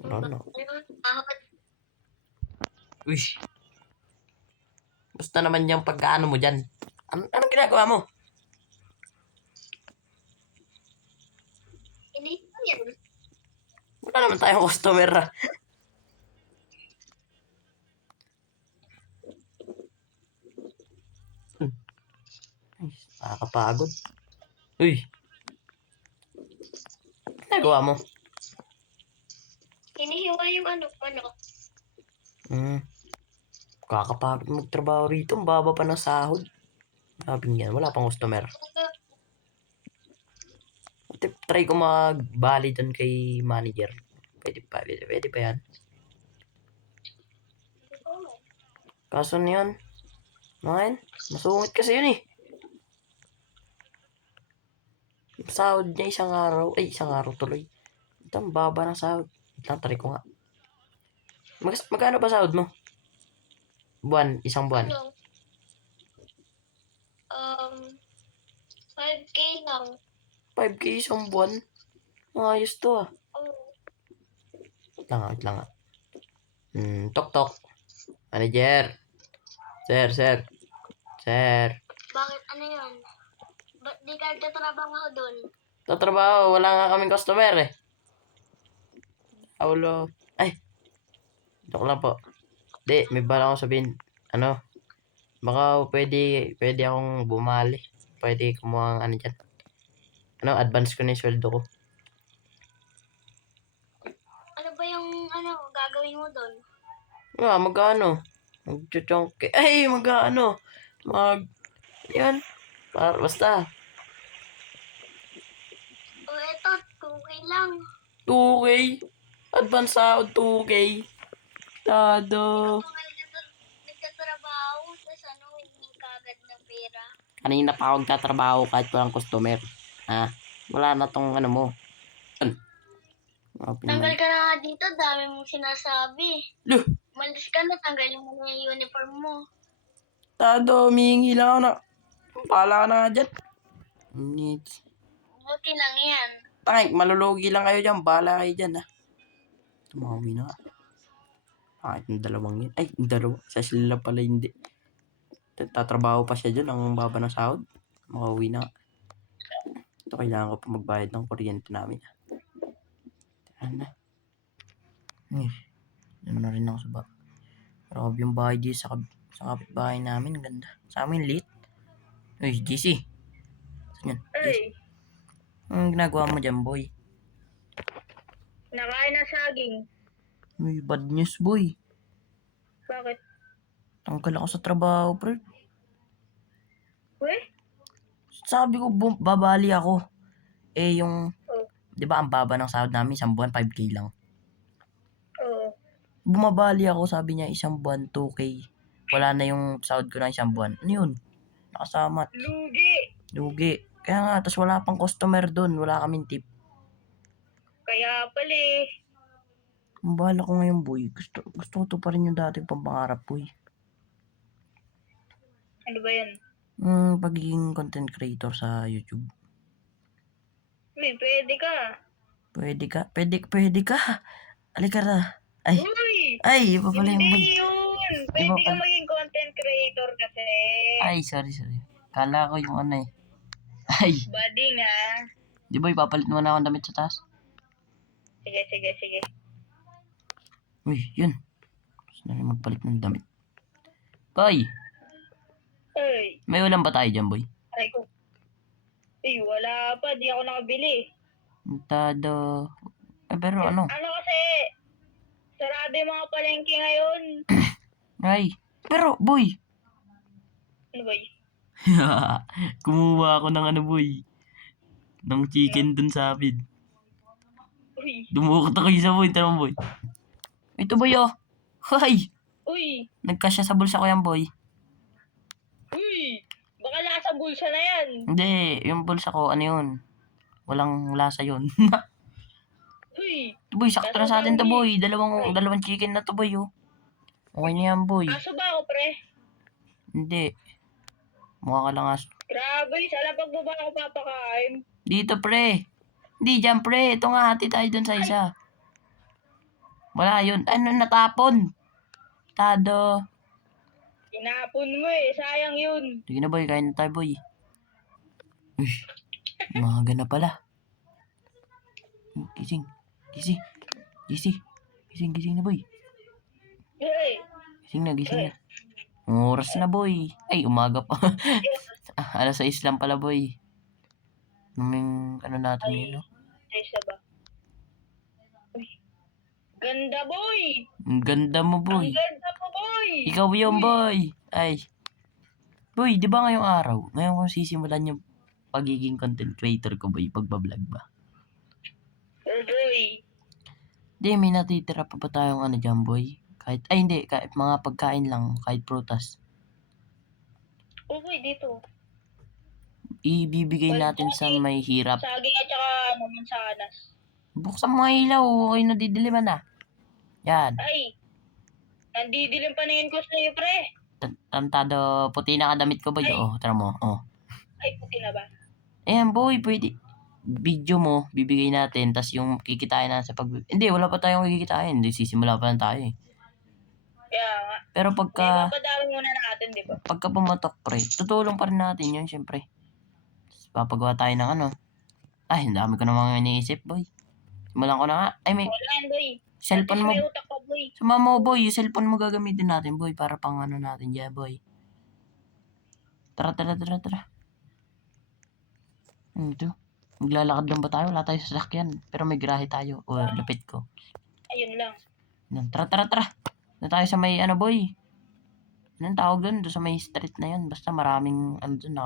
Ano? Uy, basta naman yung pagkaano mo dyan. Anong ginagawa mo? Hindi ko yan. Wala naman tayong customer. Ay, nakakapagod. Uy, ginagawa mo? Hinihiwa yung ano. Kakapagod magtrabaho rito. Ang baba pa ng sahod. Sabi niya, wala pang customer. Try ko magbali doon kay manager. Pwede pa yan. Kaso na yun, man, masungit kasi yun eh. Sahod niya isang araw tuloy. Ito, ang baba ng sahod. Try ko nga. Magkano ba sahod mo? Isang buwan. Ano? 5K lang. 5K isang buwan. Ayos to ah. Oh, Wait lang nga. Tok. Manager. Sir. bakit ano yun? Ba't di ka nagtatrabaho doon? Tatrabaho, wala nga kaming customer eh. Aulo. Ay, joke lang po. Di, may bala akong sabihin. Ano? Baka pwede akong bumali. Pwede kumuha ng ano dyan. Advance ko na yung sweldo ko. Ano ba yung gagawin mo doon? Magkano? Magchuchongke. Ay, magkano? Yan. Basta. O eto, 2K lang. 2K. Advance sahod 2K. Tado. Hindi ka pa nagtatrabaho, tapos hindi kagad ng pera. Kanina pa ako nagtatrabaho kahit walang customer. Wala na tong ano mo. Tanggal ka na nga dito, dami mong sinasabi. Luh! Malis ka na, tanggalin mo na yung uniform mo. Tado, humihingi lang ako na. Bahala ka na nga dyan. Buti lang yan. Malulugi lang kayo dyan. Bahala kayo dyan, ha. Tumawi na nga. Kahit yung dalawang yun. Ay, yung dalawa. Sa sila pala hindi. Tatrabaho pa siya dyan. Ang baba ng sahod. Makauwi na nga. Ito, kailangan ko pa magbayad ng kuryente namin. Ano? Ano na rin ako sa baba. Grabe yung bahay dito sa kapitbahay namin. Ganda. Sa amin, lit. Uy, GC. Saan yan? Ay, Anong ginagawa mo dyan, boy? nakain na saging. Uy, bad news, boy. Bakit? Tanggal ako sa trabaho, pre. Uy? Sabi ko, babali ako. Yung, Oh. di ba ang baba ng sahod namin, isang buwan, 5K lang. Oo. Bumabali ako, sabi niya, isang buwan, 2K. Wala na yung sahod ko na isang buwan. Ano yun? Nakasama. Lugi. Kaya nga, tas wala pang customer doon. Wala kaming tip. Kaya pala eh. Ang bahala ko ngayon, boy. Gusto ko to pa rin yung dating pampangarap, boy. Ano ba yan? Pagiging content creator sa YouTube. Uy, pwede ka. Pwede ka. Alika na. Ay, iba pala yung boy. Hindi yun. Pwede ka maging content creator kasi. Ay, sorry. Kala ko yung ano eh. Ay. Badi nga. Di ba ipapalit mo na akong damit sa taas? Sige. Uy, yun. Gusto na rin magpalit ng damit. Boy, Ay. may ulam ba tayo dyan, boy? Ay ko. Ay, wala pa. Di ako nakabili. Tado. Pero ano? Ano kasi, sarado yung mga palengke ngayon. Ay, pero boy. Ano ba yun? Kumuha ako ng ano, boy. Ng chicken dun sa amin. Uy. Dumukot ako isa, boy. Tara, boy. Ito, boy, oh. Hay! Uy. Nagkasya sa bulsa ko yan, boy. Uy. Baka nasa bulsa na yan. Hindi, yung bulsa ko, ano yun? Walang lasa yun. Uy. Ito, boy, sakto na sa atin to, boy. Dalawang chicken na to, boy, oh. Okay na yan, boy. Aso ba ako, pre? Hindi. Mukha ka lang aso. Grabe, sana pag baba ako papakain. Dito, pre. Hindi, dyan, pre. Ito nga, hati tayo dun sa isa. Wala yun. Ano, natapon. Tado. Tinapon mo eh. Sayang yun. Sige na boy, kain na tayo boy. Uy, umaga na pala. Gising. Gising. Gising. Gising na boy. Hey. Gising na. Oras na boy. Ay, umaga pa. Alas 6 lang pala boy. Naming ano natin yun, no? Isa ba? Uy. Ganda boy. Ang ganda mo boy. Ang ganda mo boy. Ikaw yung boy. Ay. Boy, di ba ngayong araw? Ngayon ko sisimulan yung pagiging content creator ko boy. Pagbablog ba? Oh boy. Di, may natitira pa ba tayong ano dyan boy? Kahit, ay hindi, kahit mga pagkain lang. Kahit prutas. Oh boy, dito. Ibibigay natin sa may hirap. Saging at saka mansanas. Buksan mo ang ilaw. Okay, nadidiliman na. Yan. Ay. Nandidilim pa na yun ko sa'yo, pre. Tantado, puti na kadamit ko boy. Ay. Oh, tara mo. Oh. Ay, puti na ba? Ayan boy, pwede. Video mo, bibigay natin. Tas yung kikitain na sa pag... Hindi, wala pa tayong kikitain. Hindi, sisimula pa lang tayo eh. Kaya nga. Pero pagka... Papadami muna natin, di ba? Pagka pumatok pre, tutulong pa rin natin yun, syempre. Tapos papagawa tayo ng ano. Ay, ang dami ko namang iniisip, boy. Simulan ko na nga. Ay, may Wala yan, boy. cellphone mo. May utak pa, boy. Sumama mo, boy. Yung cellphone mo gagamitin natin, boy. Para pang ano natin dyan, boy. Tara. Ito. Maglalakad lang ba tayo? Wala tayo sa sasakyan. Pero may garahe tayo. O, lapit ko. Ayun lang. Yan. Tara. Na tayo sa may ano, boy. Anong tawag doon? Doon sa may street na yun. Basta maraming ano doon,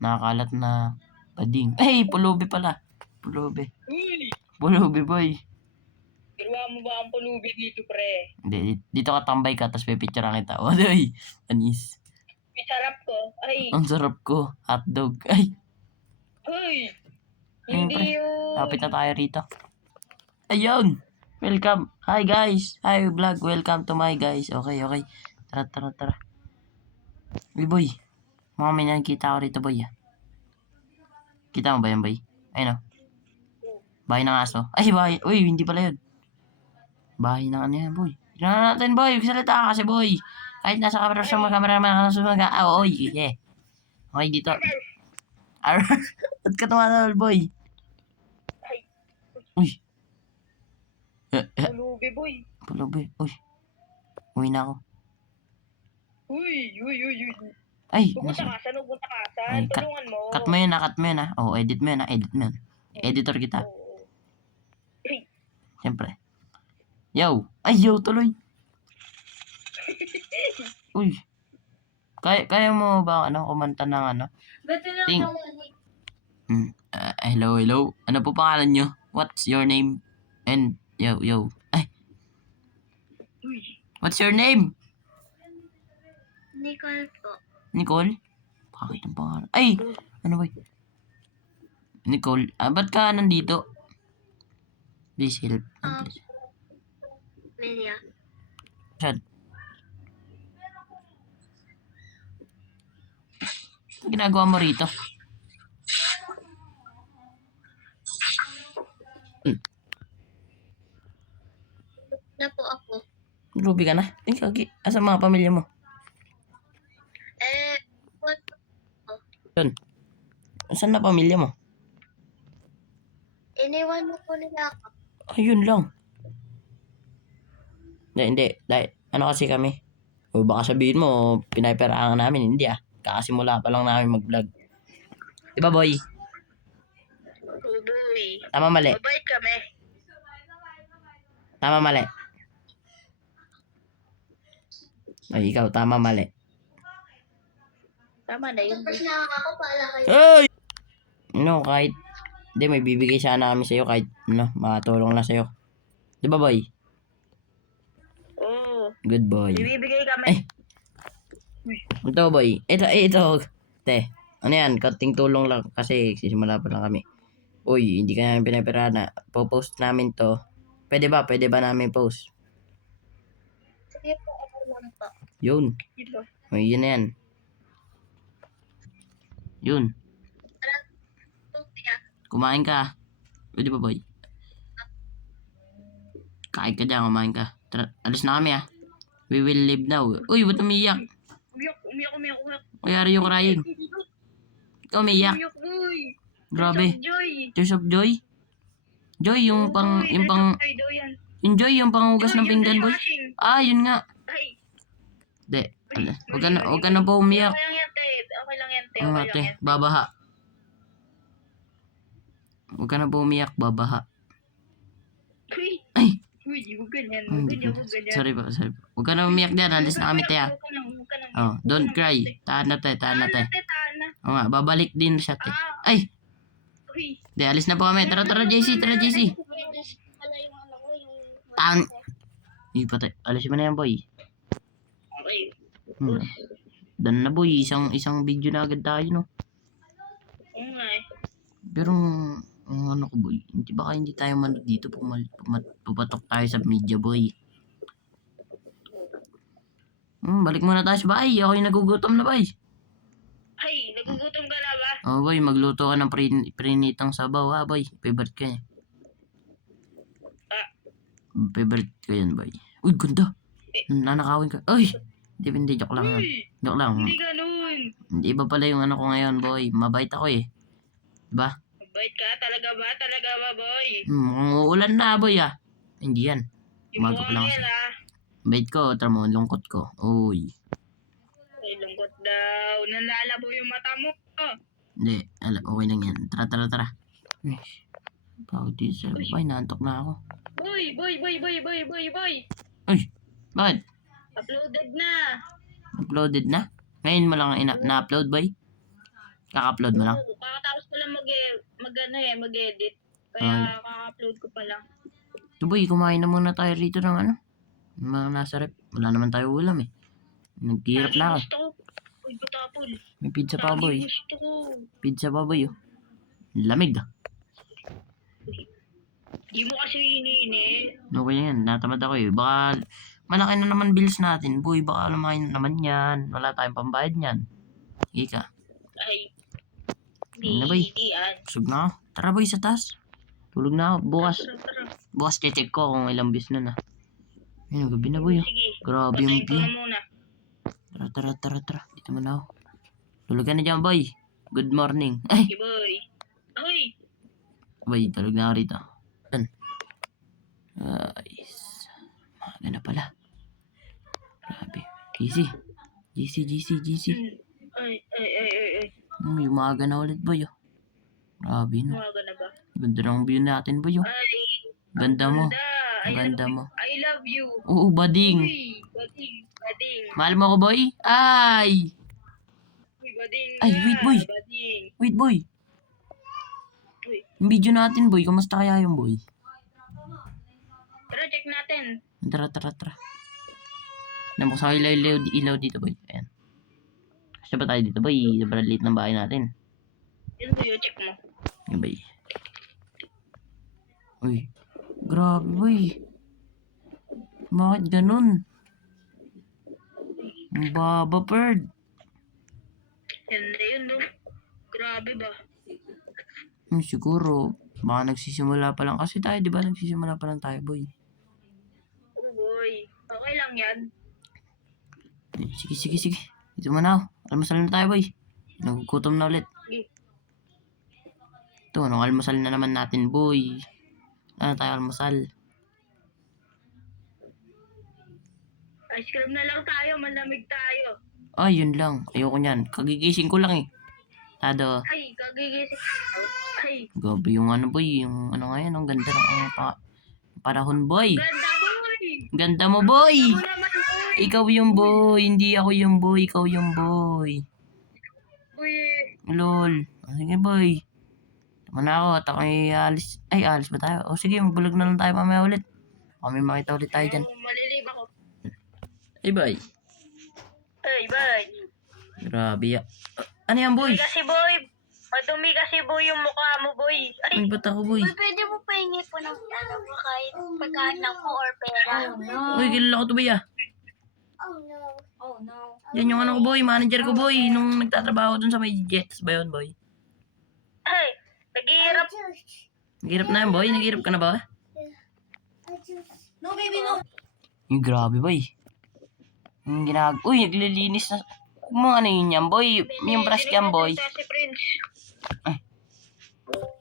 nakakalat na bading. Ay, pulubi pala. Pulubi. Uy! Pulubi, boy. Ginawa mo ba ang pulubi dito, pre? Hindi, dito ka tambay ka, tapos pipicturean kita. O, doy. Anis. May sarap ko. Ay! Ang sarap ko. Hotdog. Ay, Uy! ayun, pre. Hindi yun. Lapit na tayo rito. Ayun. Welcome. Hi, guys. Hi, vlog. Welcome to my guys. Okay. Tara. Uy, boy. Mga may nakikita ako rito, boy. Kita mo ba yan, boy? Ayun, o. Bahay ng aso. Ay, bahay. Uy, hindi pala yun. Bahay ng ano yan, boy. Tignan natin, boy. Salita ka kasi, boy. Kahit nasa camera sa mga cameraman ka nasusunod ka. Ah, oy. Yeah. Okay, dito. Ba't ka tumatawal, boy? Ay! Uy. Pulubi, boy. Pulubi. Uy. Uwi na ako. Uy! Ay, Pupunta nasa. ka saan? Pupunta ka Ay, saan? Tulungan mo. Cut mo yun, cut mo yun, ha. Oh, edit mo yun, ha. Edit mo yun. Editor kita. Oo. Ay! Siyempre. Yo. Ay, yo, tuloy. Uy. Kaya mo ba, ano, kumanta ng ano? Ba't na Ting. Hello. Ano po pangalan nyo? What's your name? And, yo. Ay, Uy! what's your name? Nicole po. Nicole? Bakit ang pangalan? Ay, ano ba? Nicole, ba't ka nandito? Please help. Please. Melia. Saan? Ano ginagawa mo rito? Na po ako. Ruby ka na? Ay, kagi. Asa mga pamilya mo? What? Yun. Saan na pamilya mo? Iniwan mo po nila ako. Ayun lang. Hindi. Dahil, ano kasi kami? O baka sabihin mo, pinaperaangan namin. Hindi Kakasimula pa lang namin mag-vlog. Diba, boy? Uy! Tama mali. Mabait kami. Tama mali. Ay, ikaw, tama mali. Tama na yun. Tapos na ako pala kayo. Ay! No, kahit, hindi, may bibigay sana kami sa'yo kahit, makatulong lang sa'yo. Diba, boy? Oo. Good boy. Bibigay kami. Ay. Ito, boy. Ito. Te, ano yan? Kating tulong lang kasi sisimula pa lang kami. Uy, hindi ka namin pinapera na. Po-post namin to. Pwede ba namin post? Sige po, ako lang po. Yun. Dito. Uy, yun na yan. Yun. Kumain ka. Pwede ba, boy? Kain ka dyan, kumain ka. Tara, alis na kami We will leave now. Uy, ba't umiyak? Umiyak. Why are you crying? Ikaw umiyak. Umiyak, boy. Grabe. Joy. Tears of joy? Joy, yung Joy, yung panghugas ng pinggan, boy. Ah, yun nga. Ay. Hindi. Huwag ka na po umiyak. Okay lang yan, te. Okay lang yan, te. Ang Okay ate, lang yan. babaha. Huwag ka na po umiyak, babaha. Uy. Ay! Uy, huwag ganyan. Sorry po. Huwag ka na umiyak dyan. Alis na kami, te. Huwag ka na. Oh, don't cry. Tahan na, te. Tahan na. Oo nga, babalik din siya, te. Ah. Ay! Uy. Di, alis na po kami. Tara, JC. Wala yung ano ko, yung... Tang! Hindi pa, te. Alis mo na yan, boy. Okay. Dan na, boy. Isang video na agad tayo, no? Oo nga eh. Pero, ang ano ko, boy. Baka hindi tayo man dito pumatok tayo sa media, boy. Balik muna tayo sa bahay. Ako'y nagugutom na, boy. Ay, nagugutom ka na ba? Oh, boy, magluto ka ng prinitang sabaw, ha, boy. Favorite ko yan. Favorite ko yan, boy. Uy, ganda. Nanakawin ka. Uy! Hindi, joke lang yan. Joke lang. Hindi ganun. Hindi iba pala yung ano ko ngayon, boy. Mabait ako eh. Diba? Mabait ka? Talaga ba, boy? Mukhang uulan na, boy, Hindi yan. Yung Umaga pa lang yan, kasi. Bait ko, tara mo, lungkot ko. Uy. Ay, lungkot daw. Nalalabo yung mata mo. Hindi, okay lang yan. Tara. Pagod dito sa bay, naantok na ako. Boy. Uy, bakit? Uploaded na. Uploaded na? Ngayon mo lang na-upload, boy? Kaka-upload mo lang? Oo, kakatapos ko lang mag-edit. Kaya kaka-upload ko pa lang. Ito, boy, kumain na muna tayo rito ng ano. Mga nasa rep. Wala naman tayo ulam eh. Naghihirap na ako. Gusto ko. Uy, patapon. May pizza pa, boy. Gusto ko. Pizza pa, boy, Lamig Di mo kasi iniinit. Okay na yan. Natamad ako eh. Baka malaki na naman bills natin. Boy, baka lumaki na naman yan. Wala tayong pambayad niyan. Ika. Ay. Ano, boy? Yan. Busog na ako. Tara, boy, sa taas. Tulog na ako. Tara. Bukas check ko kung ilang bis na. Ayun, gabi na, boy. Sige. Grabe yung Patayin ko na muna. Tara. Dito mo na ako. Tulog ka na dyan, boy. Good morning. Ay! Sige, boy. Ay. Boy, tulog na ako rito. Yan. Maaga na pala. Grabe. GC. Ay. Yung maaga na ulit, boy. Grabe, no? Umaga na ba? Ganda ng view natin, boy. Ay. Ganda mo. Ang Ganda mo. I love you. Oo, bading. Uy, bading. Mahal mo ako, boy? Ay! Uy, bading. Ay, wait, boy. Bading. Wait, boy. Uy. Yung video natin, boy. Kamusta kaya yung boy? Tara, check natin. Tara. Nabuksan ko ilaw dito, boy. Ayan. Kasi ba tayo dito, boy? Sobrang liit ng bahay natin. Yan ba yung check mo? Yan, boy. Uy. Grabe, boy. Bakit ganun? Ang baba, Perd. Yan na yun, no? Grabe ba? Siguro, baka nagsisimula pa lang. Kasi tayo, di ba? Nagsisimula pa lang tayo, boy. Oh, boy. Okay lang yan. Sige. Dito mo na ako. Almasal na tayo, boy. Nagugutom na ulit. Ito, anong almasal na naman natin, boy? Ano tayo almasal? Ice cream na lang tayo. Malamig tayo. Ay, yun lang. Ayoko niyan. Kagigising ko lang eh. Tado. Ay, kagigising. Ay. Gabi yung ano, boy. Yung ano nga yan. Ang ganda ng panahon, boy. Ganda, boy. Ganda mo, boy. Ako naman, boy. Ikaw yung boy. Hindi ako yung boy. Ikaw yung boy. Uy. Lol. Sige, boy. Tama na ako. At ako'y alis. Ay, alis ba tayo? O sige, magbulag na lang tayo mamaya ulit. Kami makita ulit tayo dyan. Malilib ako. Ay, boy. Ay, boy. Grabe ya. Ano yan, boy? Kasi, boy. Madumi kasi, boy, yung mukha mo, boy. Ay, Ay, ba't ako, boy? pwede mo pahingi po ng pagkain lang po or pera. Uy, kilala ko to, boy, Oh, no. Yan yung ano ko, boy. Manager ko, boy. Nung nagtatrabaho dun sa may Jets ba yun, boy? Ay, naghihirap. Naghirap na yan, boy. Naghirap ka na ba? No, baby, no. Yung grabe, boy. Yung Uy, naglilinis na. Huwag mo ano yun yan, boy. Yung brush yan, boy. Si Prince.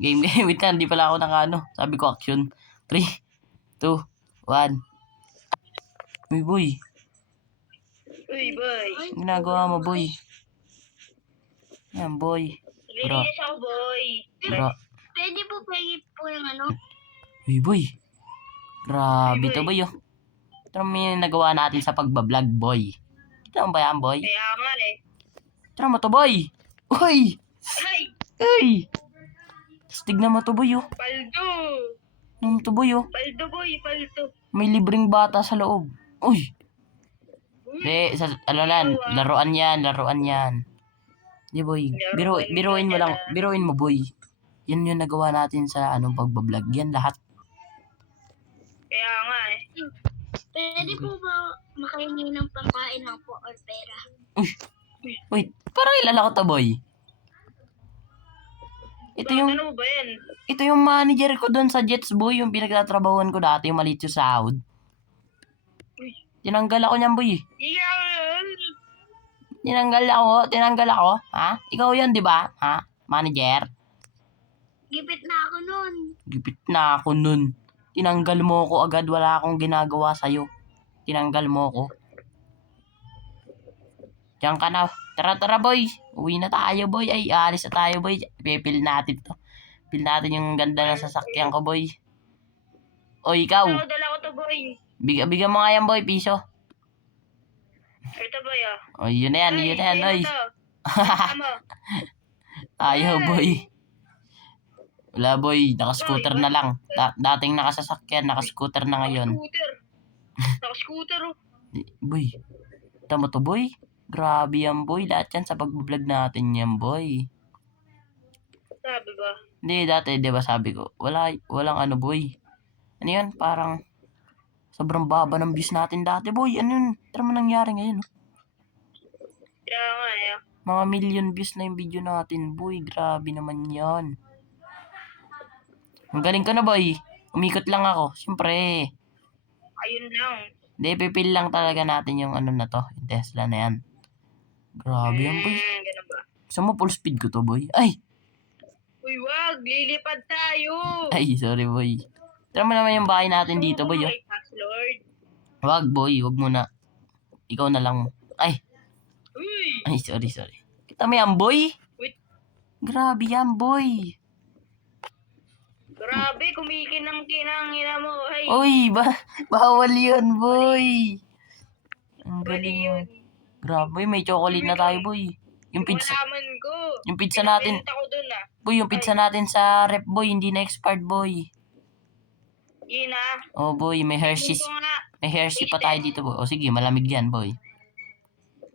Game. Wait lang, hindi pala ako nakano. Sabi ko action. 3, 2, 1. Uy, boy. Uy, boy. Ginagawa mo, boy. Yan, boy. Bro. Lilinis ako, boy. Bro. Pwede po yung ano? Uy, boy. Grabe to, boy, oh. Ito naman yung nagawa natin sa pagbablog, boy. Kita mo ba yan, boy? Kaya nga eh. Tara mo to, boy. Uy! Ay! Uy! Tapos tignan mo to, boy, oh. Paldo! Ano to, boy, oh. Paldo, boy, paldo. May libreng bata sa loob. Uy! Hindi, ano lan, laruan yan. Di, boy. Biruin mo lang. Biruin mo, boy. Yan yung nagawa natin sa pagbablog. Yan lahat. Kaya nga eh. Pwede po ba makahingi ng pangkain lang po or pera? Wait, parang ilala ko to, boy. Ano ba yan? Ito yung manager ko doon sa Jets, boy. Yung pinagtatrabahuan ko dati, yung maliit yung sahod. Tinanggal ako niyan, boy. Yan! Tinanggal ako. Ha? Ikaw yan, di ba? Ha? Manager? Gipit na ako nun. Gipit na ako nun. Tinanggal mo ako agad. Wala akong ginagawa sa'yo. Tinanggal mo ako. Diyan ka na. Tara, boy. Uwi na tayo, boy. Ay, alis na tayo, boy. Pipil natin to. Pil natin yung ganda ng sasakyan ko, boy. O, ikaw. Dala ko to, boy. Bigyan mo nga yan, boy. Piso. Ito, boy, ah. O, yun na yan, oy. Tama. Ayaw, boy. Wala, boy. Naka-scooter na lang. Dating nakasasakyan, naka-scooter na ngayon. Naka-scooter, oh. Boy. Tama to, boy. Grabe yan, boy. Lahat yan sa pag-vlog natin yan, boy. Sabi ba? Hindi, dati, di ba sabi ko, walang ano, boy. Ano yan? Parang, sobrang baba ng views natin dati, boy. Ano yun? Tara mo nangyari ngayon, oh. Kaya nga, eh. Mga million views na yung video natin, boy. Grabe naman yan. Ang galing ko na, boy. Umikot lang ako. Siyempre. Ayun lang. Hindi, pipil lang talaga natin yung ano na to. Yung Tesla na yan. Grabe yan, boy. Ganun ba? Gusto mo full speed ko to, boy? Ay! Uy, wag! Lilipad tayo! Ay, sorry, boy. Tara mo naman yung bahay natin dito, boy, oh. Lord. Wag, boy. Wag mo na. Ikaw na lang. Ay! Uy! Ay, sorry. Kita mo yan, boy? Wait. Grabe yan, boy. Grabe, kumikinang-kinang ina mo. Ay, Uy, bawal yun, boy. Ang galing yun. Grabe, may chocolate na tayo, boy. Yung pizza. malaman ko. Yung pizza natin. Pinabenta ko dun, ah. Boy, yung pizza natin sa rep, boy. Hindi na expired, boy. Yun, ah. Oh, boy. May Hershey's. Ito nga. May Hershey pa tayo dito, boy. O, sige. Malamig yan, boy.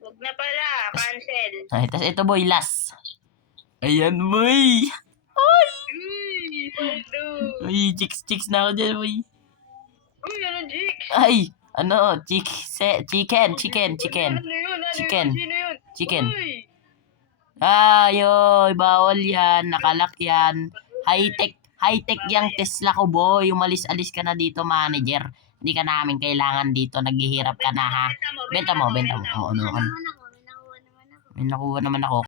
Wag na pala. Cancel. Ay, tas ito, boy. Last. Ayan, boy. Uy, paldo. Uy, chicks na ako dyan, boy. Uy, ano, Jix? Ay, ano, chicken. Ano yun? Chicken. Sino yun? Chicken. Uy. Ayoy, bawal yan. Nakalak yan. High-tech yung Tesla ko, boy. Umalis-alis ka na dito, manager. Hindi ka namin kailangan dito. Naghihirap ka na, ha? Benta mo. Oo, ano. May nakuha naman ako. May nakuha naman ako.